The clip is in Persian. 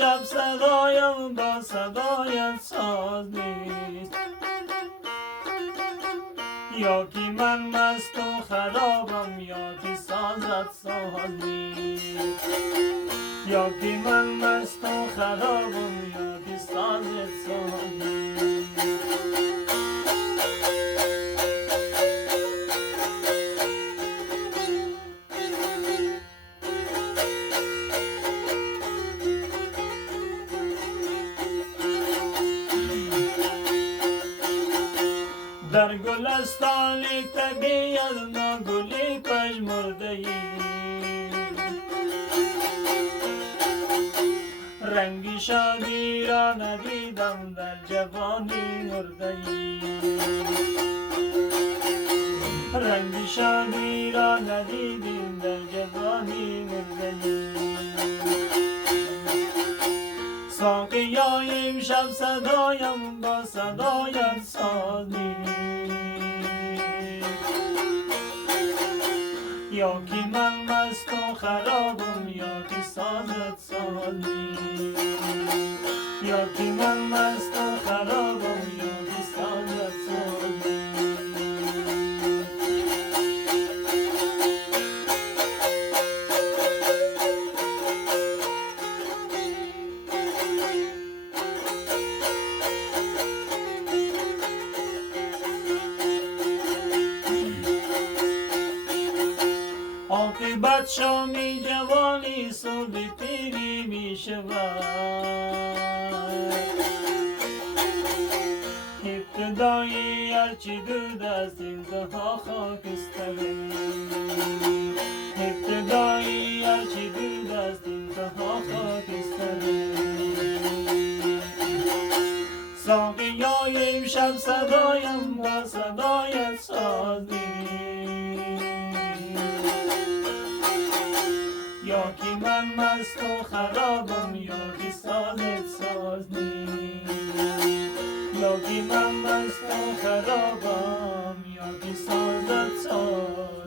امشب صدایم با صدایت ساز نیست. یا که من مست و خرابم یا که سازت ساز نیست. یا که من مست و خرابم یا که سازت ساز نیست. در گلستان طبیعت ما گلی پژمرده ای، رنگی شادی را ندیدم در جوانی مرده ای. رنگی شادی را ندیدیم در جوانی مرده ای. ساقیا امشب صدایم با صدایت ساز نیست. یا که من مست و خرابم یا که سازت ساز نیست. یا که من مست و خرابم یا که سازت ساز نیست. عاقبت شامی جوانی سود پیری می شود. ابتدایی هرچی دود است انتها خاکستری. ابتدایی هرچی دود است انتها خاکستری. ساقیا امشب صدایم با صدایت ساز نیست. یا که من مست و خرابم یا که سازت ساز نیست. یا که من مست و خرابم یا که سازت ساز